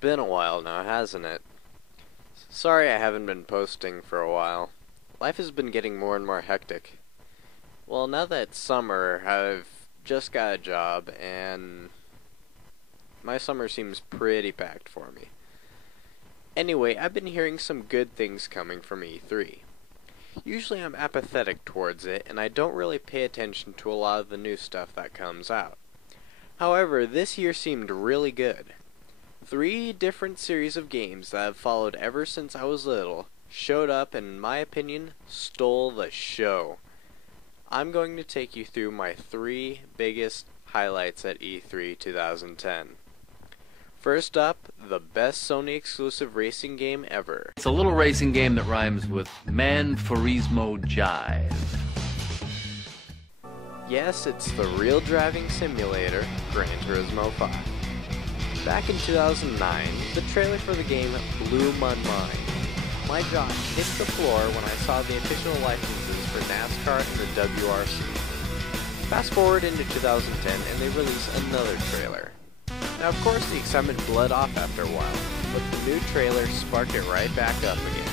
been a while now, hasn't it? Sorry I haven't been posting for a while. Life has been getting more and more hectic. Well, now that it's summer, I've just got a job, and my summer seems pretty packed for me. Anyway, I've been hearing some good things coming from E3. Usually I'm apathetic towards it, and I don't really pay attention to a lot of the new stuff that comes out. However, this year seemed really good. 3 different series of games that I've followed ever since I was little showed up and, in my opinion, stole the show. I'm going to take you through my 3 biggest highlights at E3 2010. First up, the best Sony exclusive racing game ever. It's a little racing game that rhymes with Man Furismo Jive. Yes, it's the real driving simulator, Gran Turismo 5. Back in 2009, the trailer for the game blew my mind. My jaw hit the floor when I saw the official licenses for NASCAR and the WRC. Fast forward into 2010 and they release another trailer. Now of course the excitement bled off after a while, but the new trailer sparked it right back up again.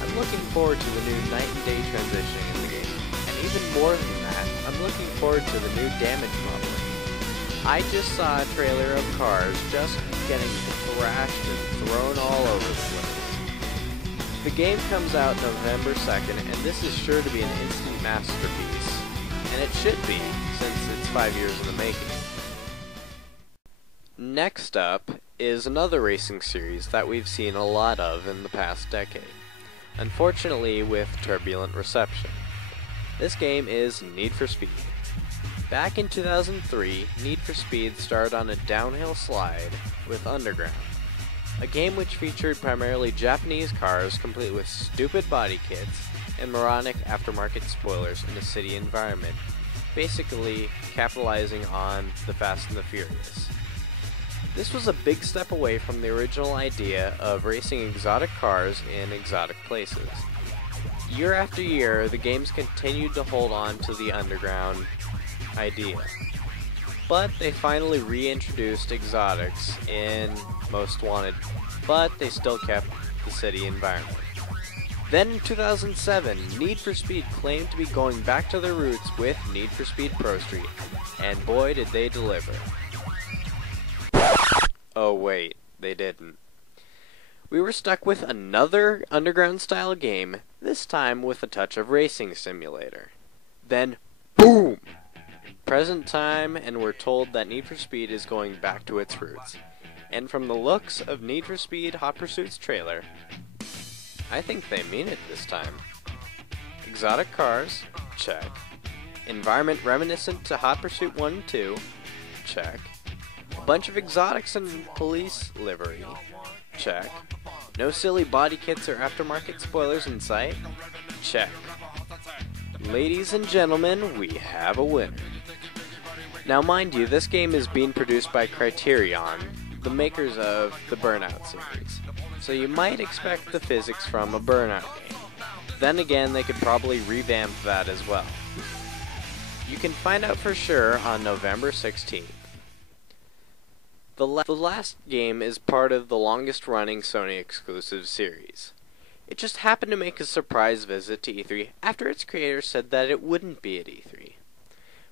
I'm looking forward to the new night and day transition in the game, and even more than that, I'm looking forward to the new damage modeling. I just saw a trailer of cars just getting thrashed and thrown all over the place. The game comes out November 2nd, and this is sure to be an instant masterpiece. And it should be, since it's 5 years in the making. Next up is another racing series that we've seen a lot of in the past decade, unfortunately with turbulent reception. This game is Need for Speed. Back in 2003, Need for Speed started on a downhill slide with Underground, a game which featured primarily Japanese cars complete with stupid body kits and moronic aftermarket spoilers in a city environment, basically capitalizing on the Fast and the Furious. This was a big step away from the original idea of racing exotic cars in exotic places. Year after year, the games continued to hold on to the Underground idea, but they finally reintroduced exotics in Most Wanted, but they still kept the city environment. Then in 2007, Need for Speed claimed to be going back to their roots with Need for Speed Pro Street, and boy did they deliver. Oh wait, they didn't. We were stuck with another Underground style game, this time with a touch of racing simulator. Then, boom! Present time, and we're told that Need for Speed is going back to its roots. And from the looks of Need for Speed Hot Pursuit's trailer, I think they mean it this time. Exotic cars, check. Environment reminiscent to Hot Pursuit 1 and 2, check. A bunch of exotics in police livery, check. No silly body kits or aftermarket spoilers in sight, check. Ladies and gentlemen, we have a winner. Now mind you, this game is being produced by Criterion, the makers of the Burnout series, so you might expect the physics from a Burnout game. Then again, they could probably revamp that as well. You can find out for sure on November 16th. The last game is part of the longest running Sony exclusive series. It just happened to make a surprise visit to E3 after its creators said that it wouldn't be at E3.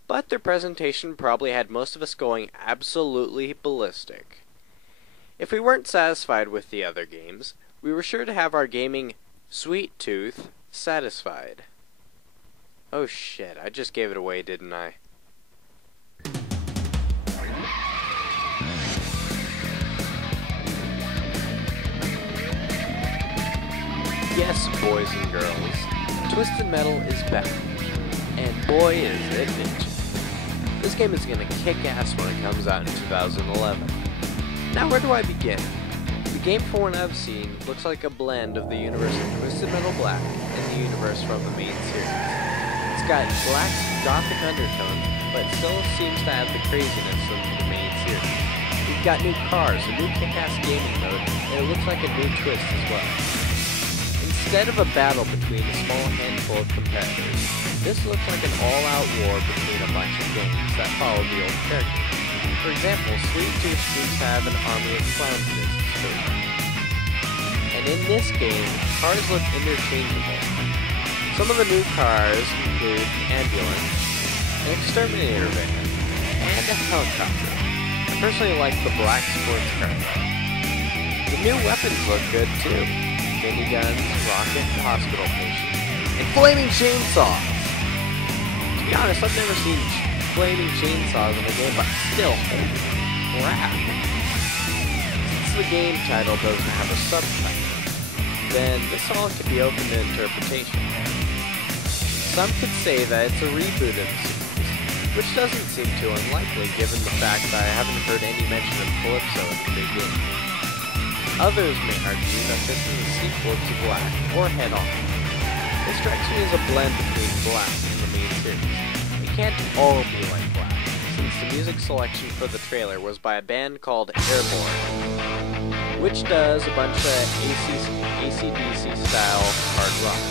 But their presentation probably had most of us going absolutely ballistic. If we weren't satisfied with the other games, we were sure to have our gaming sweet tooth satisfied. Oh shit, I just gave it away, didn't I? Yes, boys and girls, Twisted Metal is back, and boy is it bitchin'. This game is gonna kick ass when it comes out in 2011. Now where do I begin? The game, from what I've seen, looks like a blend of the universe of Twisted Metal Black and the universe from the main series. It's got black gothic undertone, but still seems to have the craziness of the main series. We've got new cars, a new kick-ass gaming mode, and it looks like a new twist as well. Instead of a battle between a small handful of competitors, this looks like an all-out war between a bunch of games that follow the old characters. For example, Sweet Tooth seems to have an army of clowns in his And in this game, cars look interchangeable. Some of the new cars include ambulance, an exterminator van, and a helicopter. I personally like the black sports car though. The new weapons look good too. Miniguns, rocket and hospital patients, and flaming chainsaws! To be honest, I've never seen flaming chainsaws in a game, but still, holy crap. Since the game title doesn't have a subtitle, then this all could be open to interpretation. Some could say that it's a reboot of the series, which doesn't seem too unlikely given the fact that I haven't heard any mention of Calypso in the big game. Others may argue that this is a sequel to Black, or Head On. It strikes me as a blend between Black and the main series. It can't all be like Black, since the music selection for the trailer was by a band called Airborne, which does a bunch of AC/DC style hard rock.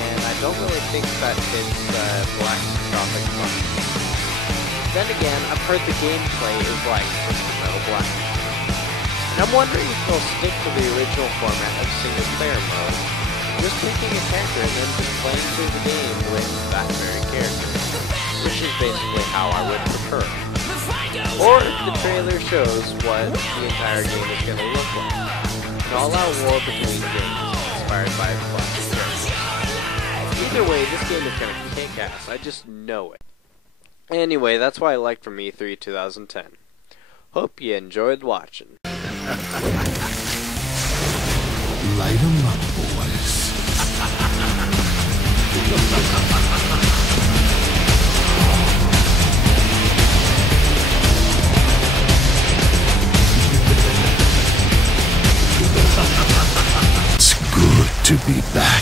And I don't really think that fits Black's Tropic Thunder. Then again, I've heard the gameplay is like Metal Black. And I'm wondering if they'll stick to the original format of single player mode, just picking a character and then just playing through the game with that very character, which is basically how I would prefer. Or if the trailer shows what the entire game is going to look like, an all-out war between games inspired by the classic characters. Either way, this game is going to kick ass, I just know it. Anyway, that's what I liked from E3 2010. Hope you enjoyed watching. Light 'em up, boys. It's good to be back.